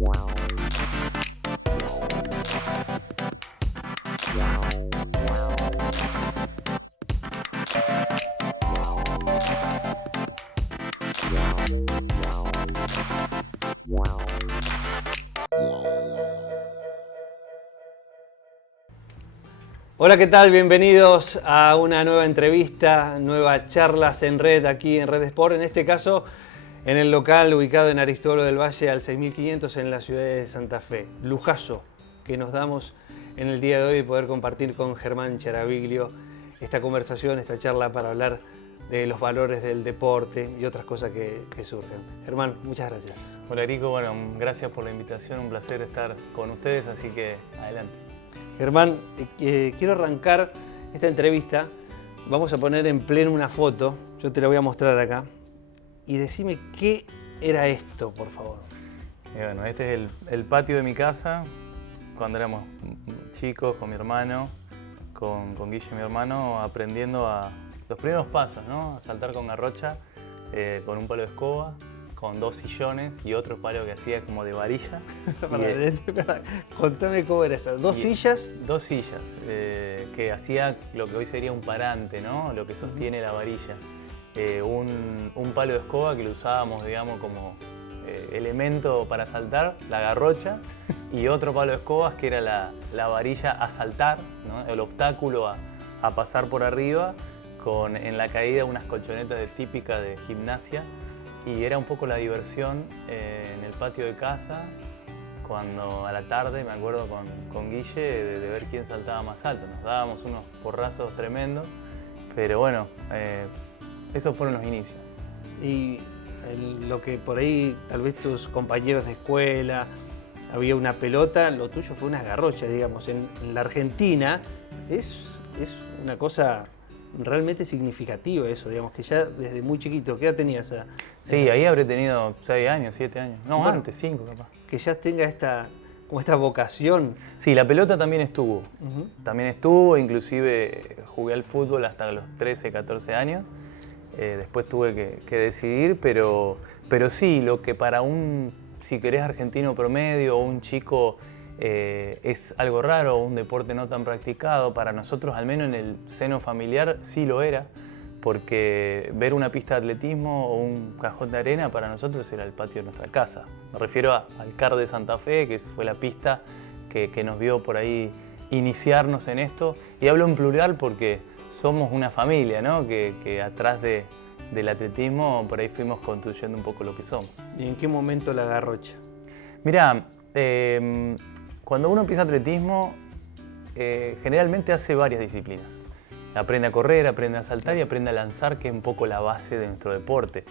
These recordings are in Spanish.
Hola, ¿qué tal? Bienvenidos a una nueva entrevista, nuevas charlas en red aquí en Red Sport. En este caso, en el local ubicado en Aristóbulo del Valle al 6500 en la ciudad de Santa Fe. Lujazo que nos damos en el día de hoy de poder compartir con Germán Charaviglio esta conversación, esta charla para hablar de los valores del deporte y otras cosas que surgen. Germán, muchas gracias. Hola Erico, bueno, gracias por la invitación, un placer estar con ustedes, así que adelante. Germán, quiero arrancar esta entrevista. Vamos a poner en pleno una foto, yo te la voy a mostrar acá. Y decime qué era esto, por favor. Bueno, este es el patio de mi casa, cuando éramos chicos, con mi hermano, con Guille, mi hermano, aprendiendo los primeros pasos, ¿no? A saltar con garrocha, con un palo de escoba, con 2 sillones y otro palo que hacía como de varilla. Contame cómo era eso. ¿Dos sillas? 2 sillas, que hacía lo que hoy sería un parante, ¿no? Lo que sostiene la varilla. Un palo de escoba que lo usábamos, digamos, como elemento para saltar, la garrocha, y otro palo de escobas que era la varilla a saltar, ¿no? El obstáculo a pasar por arriba, con en la caída unas colchonetas típicas de gimnasia. Y era un poco la diversión en el patio de casa, cuando a la tarde, me acuerdo con Guille, de ver quién saltaba más alto. Nos dábamos unos porrazos tremendos, pero bueno, esos fueron los inicios. Y lo que por ahí, tal vez tus compañeros de escuela, había una pelota, lo tuyo fue unas garrochas, digamos. En la Argentina es una cosa realmente significativa eso, digamos, que ya desde muy chiquito, ¿qué edad tenías? Sí, ahí habré tenido 6 años, 7 años. No, bueno, antes, 5 capaz. Que ya tenga esta vocación. Sí, la pelota también estuvo. También estuvo, inclusive jugué al fútbol hasta los 13, 14 años. Después tuve que decidir, pero sí, lo que para si querés argentino promedio o un chico es algo raro, un deporte no tan practicado, para nosotros, al menos en el seno familiar, sí lo era, porque ver una pista de atletismo o un cajón de arena para nosotros era el patio de nuestra casa. Me refiero al CAR de Santa Fe, que fue la pista que nos vio por ahí iniciarnos en esto, y hablo en plural porque somos una familia, ¿no? que atrás del atletismo por ahí fuimos construyendo un poco lo que somos. ¿Y en qué momento la garrocha? Mirá, cuando uno empieza atletismo, generalmente hace varias disciplinas. Aprende a correr, aprende a saltar y aprende a lanzar, que es un poco la base de nuestro deporte.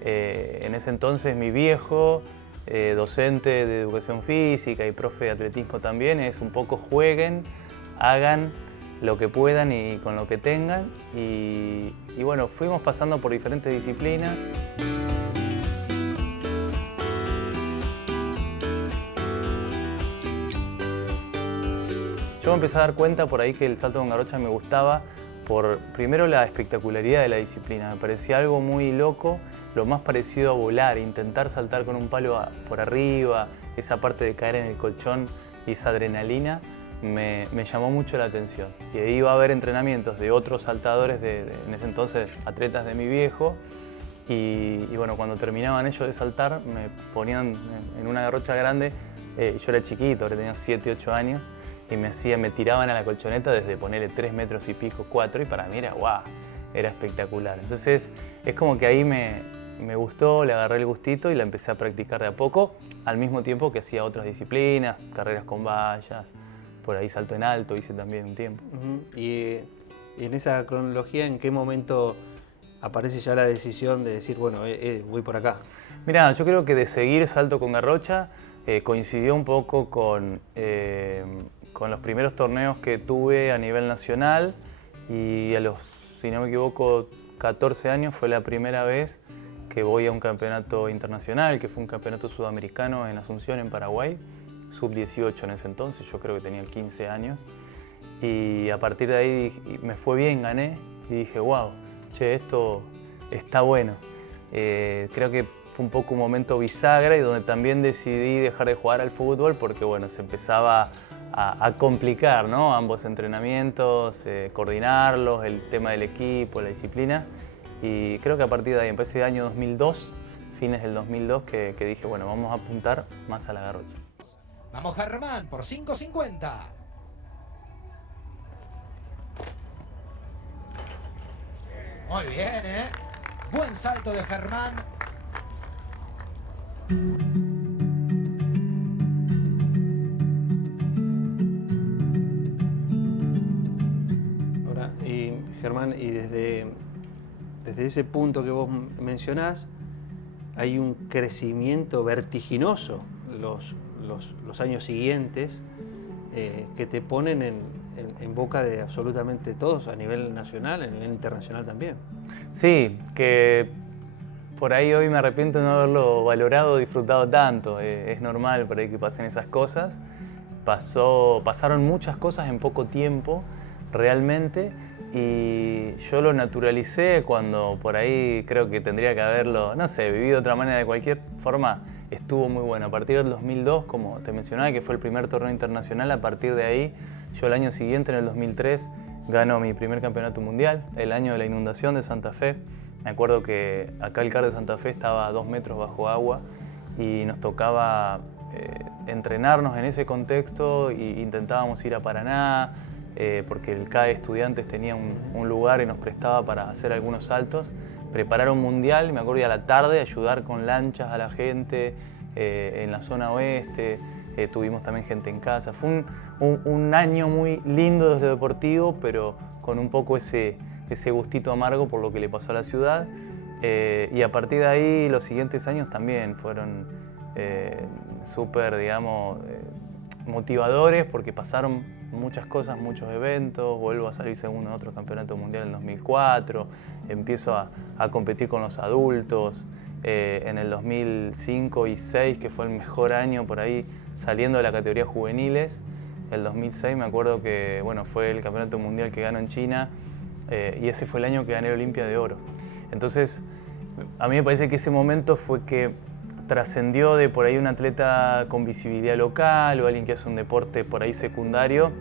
En ese entonces mi viejo, docente de educación física y profe de atletismo también, es un poco jueguen, hagan lo que puedan y con lo que tengan. Y bueno, fuimos pasando por diferentes disciplinas. Yo me empecé a dar cuenta por ahí que el salto con garrocha me gustaba por, primero, la espectacularidad de la disciplina. Me parecía algo muy loco, lo más parecido a volar, intentar saltar con un palo por arriba, esa parte de caer en el colchón y esa adrenalina me llamó mucho la atención. Y ahí iba a haber entrenamientos de otros saltadores, en ese entonces atletas de mi viejo, y bueno, cuando terminaban ellos de saltar me ponían en una garrocha grande. Yo era chiquito, ahora tenía 7, 8 años, y me tiraban a la colchoneta desde ponerle 3 metros y pico, 4, y para mí era guau, era espectacular. Entonces es como que ahí me gustó, le agarré el gustito y la empecé a practicar de a poco, al mismo tiempo que hacía otras disciplinas, carreras con vallas, por ahí salto en alto hice también un tiempo. Y en esa cronología, ¿en qué momento aparece ya la decisión de decir, bueno, voy por acá? Mirá, yo creo que de seguir salto con garrocha coincidió un poco con los primeros torneos que tuve a nivel nacional, y a los, si no me equivoco, 14 años fue la primera vez que voy a un campeonato internacional, que fue un campeonato sudamericano en Asunción, en Paraguay, sub-18 en ese entonces, yo creo que tenía 15 años. Y a partir de ahí me fue bien, gané, y dije, wow, che, esto está bueno. Creo que fue un poco un momento bisagra y donde también decidí dejar de jugar al fútbol porque bueno, se empezaba a complicar, ¿no? Ambos entrenamientos, coordinarlos, el tema del equipo, la disciplina. Y creo que a partir de ahí, empecé el año 2002, fines del 2002, que dije, bueno, vamos a apuntar más a la garrocha. Vamos Germán por 5.50. Muy bien, ¿eh? Buen salto de Germán. Ahora, Germán, y desde ese punto que vos mencionás, hay un crecimiento vertiginoso los años siguientes que te ponen en boca de absolutamente todos, a nivel nacional, a nivel internacional también. Sí, que por ahí hoy me arrepiento de no haberlo valorado o disfrutado tanto. Es normal por ahí que pasen esas cosas. Pasaron muchas cosas en poco tiempo, realmente, y yo lo naturalicé cuando por ahí creo que tendría que haberlo, no sé, vivido de otra manera. De cualquier forma, estuvo muy bueno. A partir del 2002, como te mencionaba, que fue el primer torneo internacional, a partir de ahí, yo el año siguiente, en el 2003, gano mi primer campeonato mundial, el año de la inundación de Santa Fe. Me acuerdo que acá el CAR de Santa Fe estaba a 2 metros bajo agua y nos tocaba entrenarnos en ese contexto e intentábamos ir a Paraná, porque el CAE Estudiantes tenía un lugar y nos prestaba para hacer algunos saltos. Preparar un mundial, me acuerdo, y a la tarde ayudar con lanchas a la gente en la zona oeste. Tuvimos también gente en casa. Fue un año muy lindo desde lo deportivo, pero con un poco ese gustito amargo por lo que le pasó a la ciudad. Y a partir de ahí, los siguientes años también fueron súper, digamos, motivadores, porque pasaron muchas cosas, muchos eventos. Vuelvo a salir segundo en otro campeonato mundial en 2004. Empiezo a competir con los adultos. En el 2005 y 2006, que fue el mejor año por ahí, saliendo de la categoría juveniles. El 2006 me acuerdo que bueno, fue el campeonato mundial que ganó en China, y ese fue el año que gané la Olimpia de Oro. Entonces, a mí me parece que ese momento fue que trascendió de por ahí un atleta con visibilidad local o alguien que hace un deporte por ahí secundario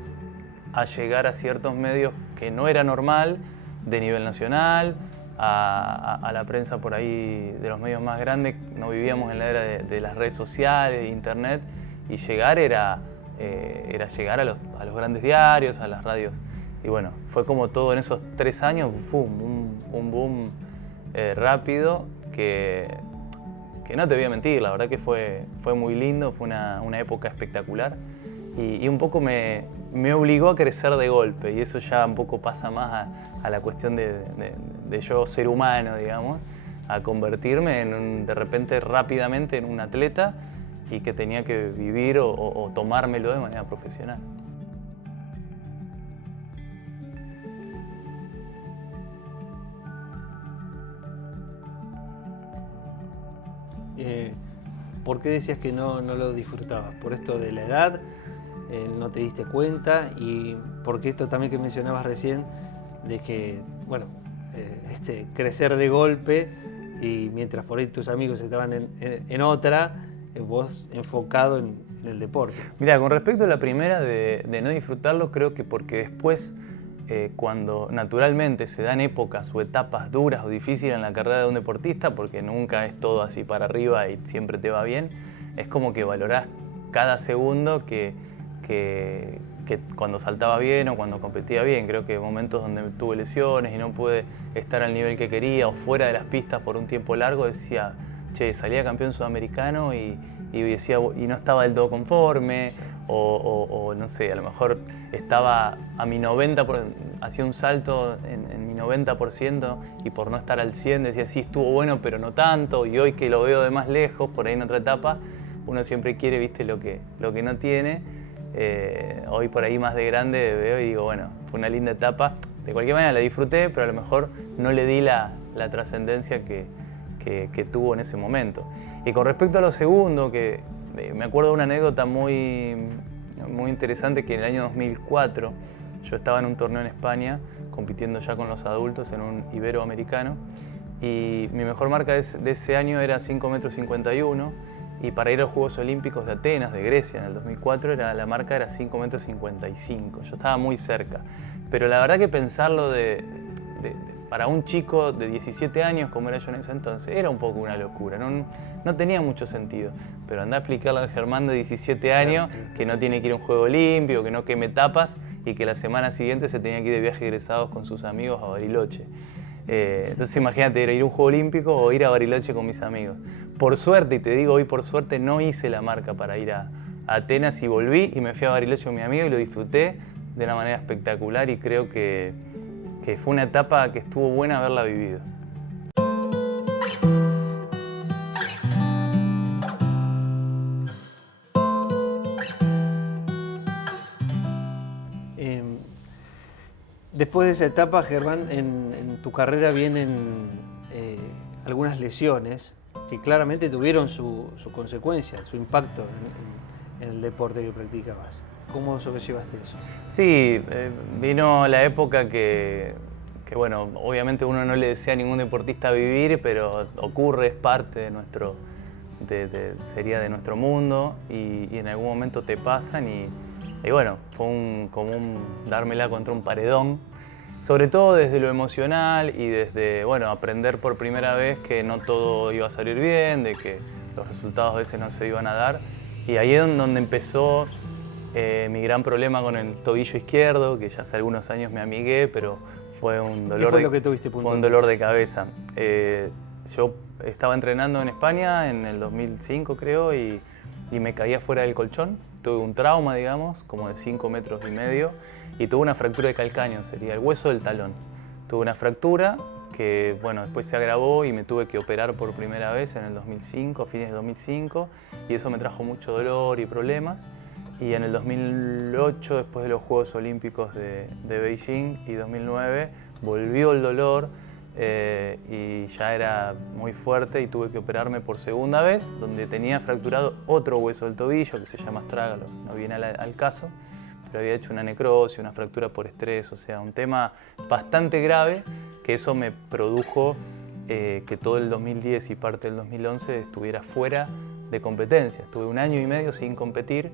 a llegar a ciertos medios que no era normal, de nivel nacional, a la prensa por ahí de los medios más grandes. No vivíamos en la era de las redes sociales, de internet, y llegar era llegar a los grandes diarios, a las radios. Y bueno, fue como todo en esos 3 años, un boom rápido que no te voy a mentir, la verdad que fue muy lindo, fue una época espectacular y un poco me obligó a crecer de golpe, y eso ya un poco pasa más a la cuestión de yo ser humano, digamos, a convertirme de repente rápidamente en un atleta y que tenía que vivir o tomármelo de manera profesional. ¿Por qué decías que no lo disfrutabas? ¿Por esto de la edad? ¿No te diste cuenta? Y porque esto también que mencionabas recién, de que, bueno, crecer de golpe, y mientras por ahí tus amigos estaban en otra, vos enfocado en el deporte. Mira, con respecto a la primera de no disfrutarlo, creo que porque después, cuando naturalmente se dan épocas o etapas duras o difíciles en la carrera de un deportista, porque nunca es todo así para arriba y siempre te va bien, es como que valorás cada segundo que cuando saltaba bien o cuando competía bien. Creo que momentos donde tuve lesiones y no pude estar al nivel que quería o fuera de las pistas por un tiempo largo, decía, che, salía campeón sudamericano y decía, y no estaba del todo conforme, o no sé, a lo mejor estaba a mi 90%, hacía un salto en mi 90% y por no estar al 100% decía, sí, estuvo bueno, pero no tanto, y hoy que lo veo de más lejos, por ahí en otra etapa, uno siempre quiere, viste, lo que no tiene. Hoy por ahí más de grande veo y digo, bueno, fue una linda etapa, de cualquier manera la disfruté, pero a lo mejor no le di la trascendencia que tuvo en ese momento. Y con respecto a lo segundo, que me acuerdo de una anécdota muy interesante, que en el año 2004 yo estaba en un torneo en España compitiendo ya con los adultos en un iberoamericano, y mi mejor marca de ese año era 5,51 m, y para ir a los Juegos Olímpicos de Atenas, de Grecia, en el 2004, la marca era 5,55 m. Yo estaba muy cerca, pero la verdad que pensarlo para un chico de 17 años, como era yo en ese entonces, era un poco una locura, no tenía mucho sentido. Pero andá a explicarle al Germán de 17 años que no tiene que ir a un Juego Olímpico, que no queme etapas y que la semana siguiente se tenía que ir de viaje egresados con sus amigos a Bariloche. Entonces imagínate, ir a un Juego Olímpico o ir a Bariloche con mis amigos. Por suerte, y te digo hoy por suerte, no hice la marca para ir a Atenas y volví y me fui a Bariloche con mi amigo y lo disfruté de una manera espectacular, y creo que fue una etapa que estuvo buena haberla vivido. Después de esa etapa, Germán, en tu carrera vienen algunas lesiones que claramente tuvieron su consecuencia, su impacto en el deporte que practicabas. ¿Cómo sobrellevaste eso? Sí, vino la época que, bueno, obviamente uno no le desea a ningún deportista vivir, pero ocurre, es parte de nuestro, sería de nuestro mundo, y en algún momento te pasan y bueno, fue como dármela contra un paredón, sobre todo desde lo emocional y desde, bueno, aprender por primera vez que no todo iba a salir bien, de que los resultados a veces no se iban a dar, y ahí es donde empezó mi gran problema con el tobillo izquierdo, que ya hace algunos años me amigué, pero fue un dolor, ¿Qué fue lo que tuviste, fue un dolor de cabeza. Yo estaba entrenando en España en el 2005, creo, y me caía fuera del colchón. Tuve un trauma, digamos, como de 5,5 metros, y tuve una fractura de calcáneo, sería el hueso del talón. Tuve una fractura que, bueno, después se agravó y me tuve que operar por primera vez en el 2005, a fines de 2005, y eso me trajo mucho dolor y problemas. Y en el 2008, después de los Juegos Olímpicos de Beijing, y 2009, volvió el dolor y ya era muy fuerte, y tuve que operarme por segunda vez, donde tenía fracturado otro hueso del tobillo que se llama astrágalo, no viene al caso, pero había hecho una necrosis, una fractura por estrés, o sea, un tema bastante grave, que eso me produjo que todo el 2010 y parte del 2011 estuviera fuera de competencia. Estuve 1 año y medio sin competir.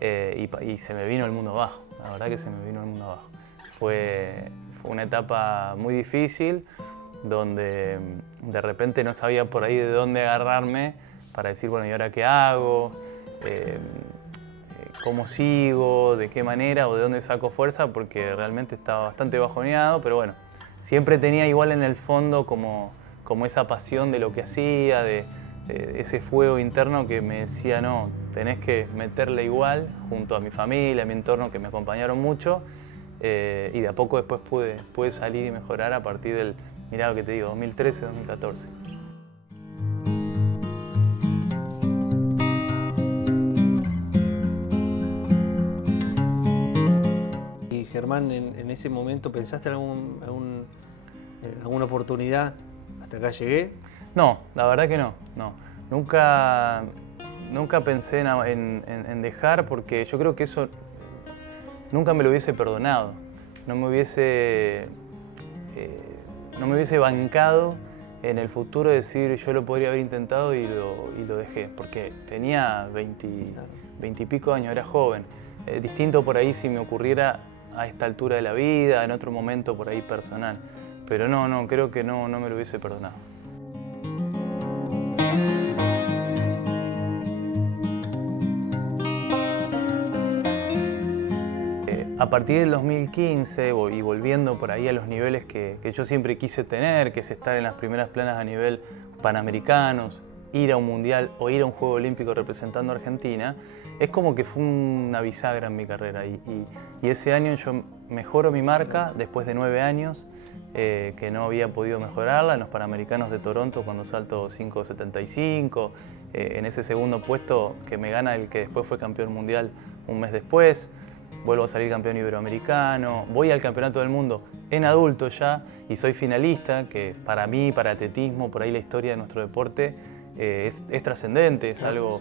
Y se me vino el mundo abajo, la verdad que se me vino el mundo abajo. Fue una etapa muy difícil, donde de repente no sabía por ahí de dónde agarrarme para decir, bueno, ¿y ahora qué hago? ¿Cómo sigo? ¿De qué manera? ¿O de dónde saco fuerza? Porque realmente estaba bastante bajoneado, pero bueno, siempre tenía igual en el fondo como esa pasión de lo que hacía, de ese fuego interno que me decía, no, tenés que meterle igual, junto a mi familia, a mi entorno, que me acompañaron mucho, y de a poco después pude salir y mejorar a partir del, mirá lo que te digo, 2013, 2014. Y Germán, en ese momento, ¿pensaste en alguna oportunidad? ¿Hasta acá llegué? No, la verdad que no. Nunca pensé en dejar, porque yo creo que eso nunca me lo hubiese perdonado. No me hubiese bancado en el futuro decir yo lo podría haber intentado y lo dejé, porque tenía 20 y pico años, era joven. Distinto por ahí si me ocurriera a esta altura de la vida, en otro momento por ahí personal. Pero no, creo que no me lo hubiese perdonado. A partir del 2015, y volviendo por ahí a los niveles que yo siempre quise tener, que es estar en las primeras planas a nivel panamericanos, ir a un mundial o ir a un Juego Olímpico representando a Argentina, es como que fue una bisagra en mi carrera. Y ese año yo mejoro mi marca después de 9 años, que no había podido mejorarla en los Panamericanos de Toronto cuando salto 5.75, en ese segundo puesto que me gana el que después fue campeón mundial un mes después. Vuelvo a salir campeón iberoamericano, voy al campeonato del mundo en adulto ya y soy finalista, que para mí, para atletismo, por ahí la historia de nuestro deporte es trascendente, es algo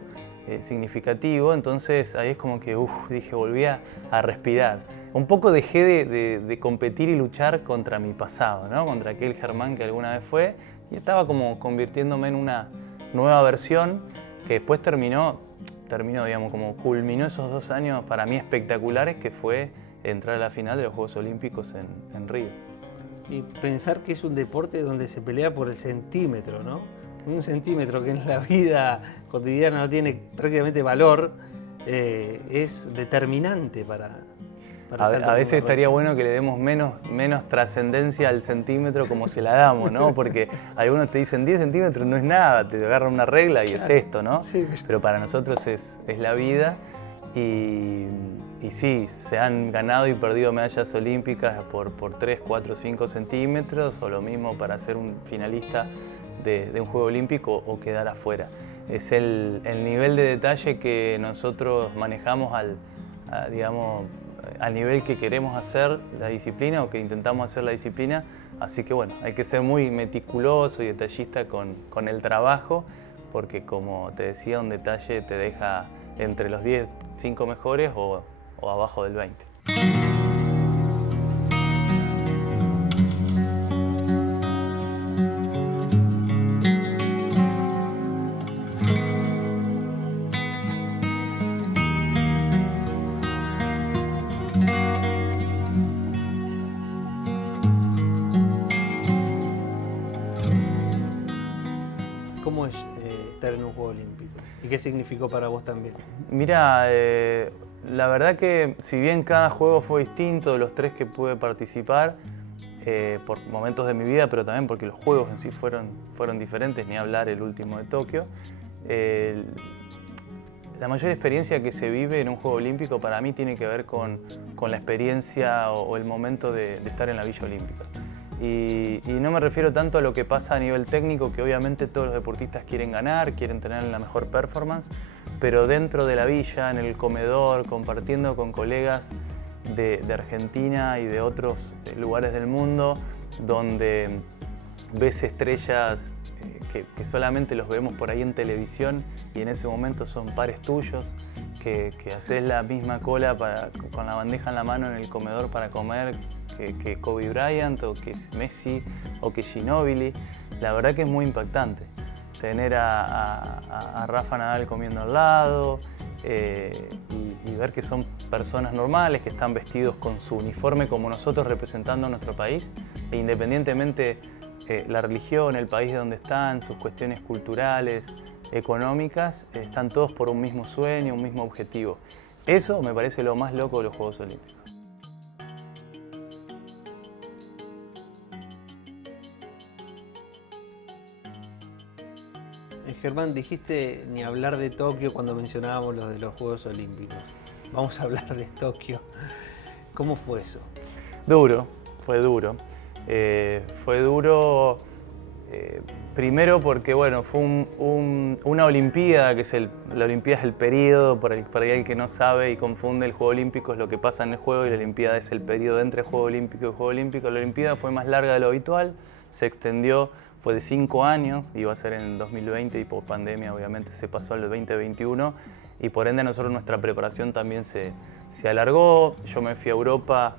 significativo, entonces ahí es como que, dije, volví a respirar. Un poco dejé de competir y luchar contra mi pasado, ¿no? Contra aquel Germán que alguna vez fue, y estaba como convirtiéndome en una nueva versión que después terminó, digamos, como culminó esos 2 años para mí espectaculares, que fue entrar a la final de los Juegos Olímpicos en Río. Y pensar que es un deporte donde se pelea por el centímetro, ¿no? Un centímetro que en la vida cotidiana no tiene prácticamente valor, es determinante para a veces estaría bueno que le demos menos trascendencia al centímetro como se la damos, ¿no? Porque algunos te dicen 10 centímetros no es nada, te agarra una regla y es esto, ¿no? Sí. Pero para nosotros es la vida y sí, se han ganado y perdido medallas olímpicas por 3, 4, 5 centímetros, o lo mismo para ser un finalista de un Juego Olímpico o quedar afuera. Es el nivel de detalle que nosotros manejamos digamos, al nivel que queremos hacer la disciplina o que intentamos hacer la disciplina. Así que bueno, hay que ser muy meticuloso y detallista con el trabajo, porque como te decía, un detalle te deja entre los 10, 5 mejores o abajo del 20. ¿Cómo es estar en un Juego Olímpico? ¿Y qué significó para vos también? Mira, la verdad que si bien cada juego fue distinto de los 3 que pude participar, por momentos de mi vida, pero también porque los juegos en sí fueron diferentes, ni hablar el último de Tokio, la mayor experiencia que se vive en un Juego Olímpico para mí tiene que ver con la experiencia o el momento de estar en la Villa Olímpica. Y no me refiero tanto a lo que pasa a nivel técnico, que obviamente todos los deportistas quieren ganar, quieren tener la mejor performance, pero dentro de la villa, en el comedor, compartiendo con colegas de Argentina y de otros lugares del mundo, donde ves estrellas que solamente los vemos por ahí en televisión y en ese momento son pares tuyos, que haces la misma cola con la bandeja en la mano en el comedor para comer que Kobe Bryant o que Messi o que Ginóbili. La verdad que es muy impactante tener a Rafa Nadal comiendo al lado y ver que son personas normales, que están vestidos con su uniforme como nosotros representando a nuestro país, e independientemente la religión, el país de donde están, sus cuestiones culturales, económicas, están todos por un mismo sueño, un mismo objetivo. Eso me parece lo más loco de los Juegos Olímpicos. Germán, dijiste ni hablar de Tokio cuando mencionábamos los de los Juegos Olímpicos. Vamos a hablar de Tokio. ¿Cómo fue eso? Duro, fue duro. Fue duro primero porque bueno, fue una Olimpiada, la Olimpiada es el periodo, para el que no sabe y confunde, el Juego Olímpico es lo que pasa en el juego y la Olimpiada es el periodo entre Juego Olímpico y Juego Olímpico. La Olimpiada fue más larga de lo habitual, se extendió, fue de 5 años, iba a ser en el 2020 y por pandemia obviamente se pasó al 2021 y por ende nosotros nuestra preparación también se alargó. Yo me fui a Europa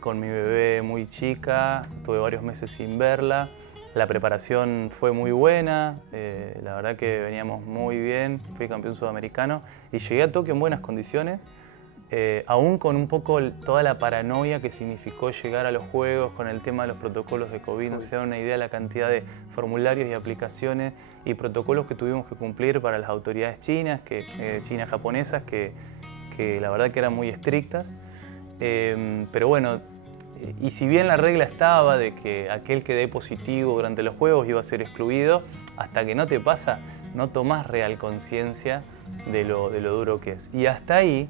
con mi bebé muy chica, tuve varios meses sin verla. La preparación fue muy buena, la verdad que veníamos muy bien, fui campeón sudamericano y llegué a Tokio en buenas condiciones, aún con un poco toda la paranoia que significó llegar a los Juegos con el tema de los protocolos de COVID. No se da una idea de la cantidad de formularios y aplicaciones y protocolos que tuvimos que cumplir para las autoridades chinas, japonesas, que la verdad que eran muy estrictas. Pero bueno, y si bien la regla estaba de que aquel que dé positivo durante los Juegos iba a ser excluido, hasta que no te pasa, no tomás real conciencia de lo duro que es. Y hasta ahí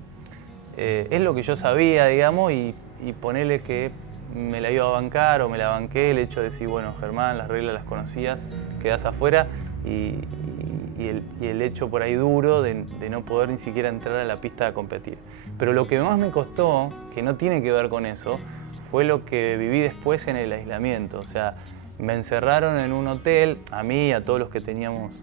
es lo que yo sabía, digamos, y ponele que me la iba a bancar o me la banqué, el hecho de decir, bueno, Germán, las reglas las conocías, quedás afuera, y el hecho por ahí duro de no poder ni siquiera entrar a la pista a competir. Pero lo que más me costó, que no tiene que ver con eso, fue lo que viví después en el aislamiento. O sea, me encerraron en un hotel, a mí y a todos los que teníamos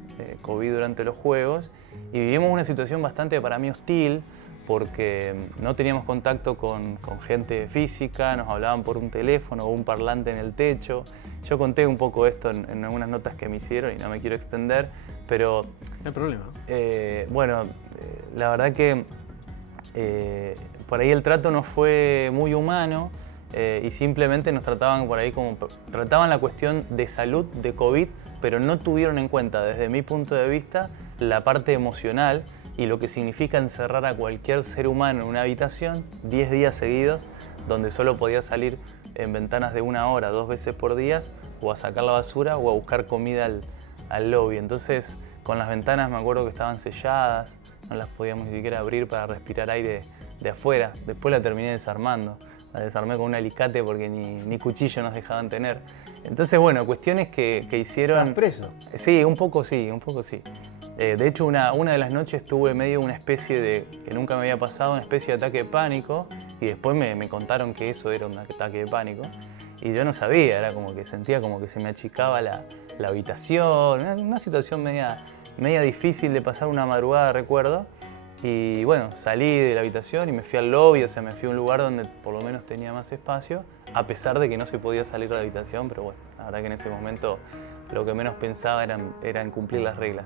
COVID durante los Juegos y vivimos una situación bastante para mí hostil porque no teníamos contacto con gente física, nos hablaban por un teléfono o un parlante en el techo. Yo conté un poco esto en algunas notas que me hicieron y no me quiero extender, pero... No hay problema. Bueno, la verdad que por ahí el trato no fue muy humano y simplemente nos trataban por ahí como... Trataban la cuestión de salud, de COVID, pero no tuvieron en cuenta, desde mi punto de vista, la parte emocional y lo que significa encerrar a cualquier ser humano en una habitación 10 días seguidos, donde solo podía salir en ventanas de 1 hora, 2 veces por día, o a sacar la basura o a buscar comida al lobby. Entonces, con las ventanas me acuerdo que estaban selladas, no las podíamos ni siquiera abrir para respirar aire de afuera. Después la terminé desarmando. La desarmé con un alicate porque ni cuchillo nos dejaban tener. Entonces, bueno, cuestiones que hicieron... ¿Estás preso? Sí, un poco sí, un poco sí. De hecho, una de las noches tuve medio una especie de, que nunca me había pasado, una especie de ataque de pánico y después me contaron que eso era un ataque de pánico y yo no sabía, era como que sentía como que se me achicaba la habitación, una situación media difícil de pasar una madrugada, recuerdo. Y bueno, salí de la habitación y me fui al lobby, o sea, me fui a un lugar donde por lo menos tenía más espacio, a pesar de que no se podía salir de la habitación, pero bueno, la verdad que en ese momento lo que menos pensaba era en cumplir las reglas.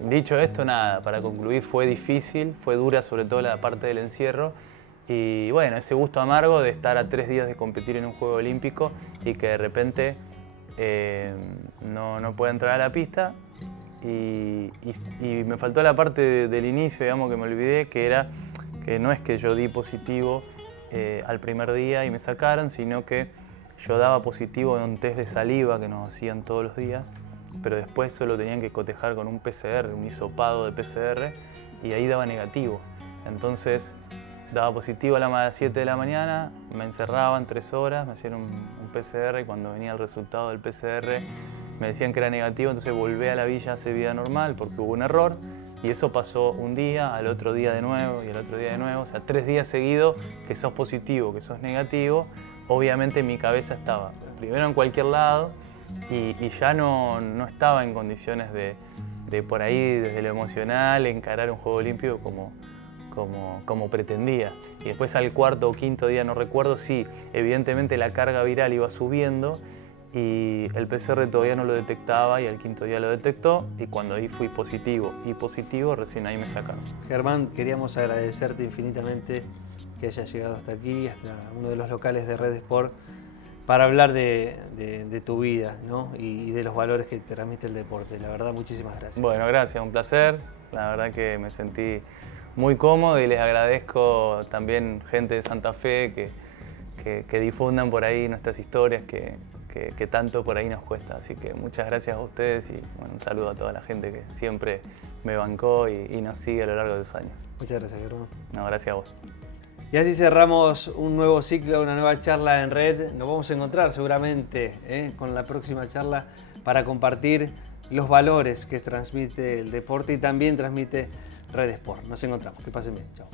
Dicho esto, nada, para concluir fue difícil, fue dura sobre todo la parte del encierro y bueno, ese gusto amargo de estar a 3 días de competir en un Juego Olímpico y que de repente no pueda entrar a la pista y me faltó la parte del inicio, digamos, que me olvidé, que era que no es que yo di positivo al primer día y me sacaron, sino que yo daba positivo en un test de saliva que nos hacían todos los días, pero después solo tenían que cotejar con un PCR, un hisopado de PCR, y ahí daba negativo. Entonces daba positivo a las 7 de la mañana, me encerraban 3 horas, me hacían un PCR y cuando venía el resultado del PCR me decían que era negativo, entonces volví a la villa a hacer vida normal porque hubo un error y eso pasó un día, al otro día de nuevo y al otro día de nuevo, o sea, 3 días seguidos que sos positivo, que sos negativo. Obviamente mi cabeza estaba primero en cualquier lado y ya no estaba en condiciones de por ahí desde lo emocional encarar un Juego Olímpico como pretendía. Y después al 4º o 5º día, no recuerdo, sí, evidentemente la carga viral iba subiendo y el PCR todavía no lo detectaba y al 5º día lo detectó y cuando ahí fui positivo y positivo, recién ahí me sacaron. Germán, queríamos agradecerte infinitamente que hayas llegado hasta aquí, hasta uno de los locales de Red Sport, para hablar de tu vida, ¿no? y de los valores que te transmite el deporte. La verdad, muchísimas gracias. Bueno, gracias, un placer. La verdad que me sentí muy cómodo y les agradezco también gente de Santa Fe que difundan por ahí nuestras historias que tanto por ahí nos cuesta. Así que muchas gracias a ustedes y bueno, un saludo a toda la gente que siempre me bancó y nos sigue a lo largo de los años. Muchas gracias, Germán. No, gracias a vos. Y así cerramos un nuevo ciclo, una nueva charla en Red. Nos vamos a encontrar seguramente con la próxima charla para compartir los valores que transmite el deporte y también transmite Red Sport. Nos encontramos. Que pasen bien. Chao.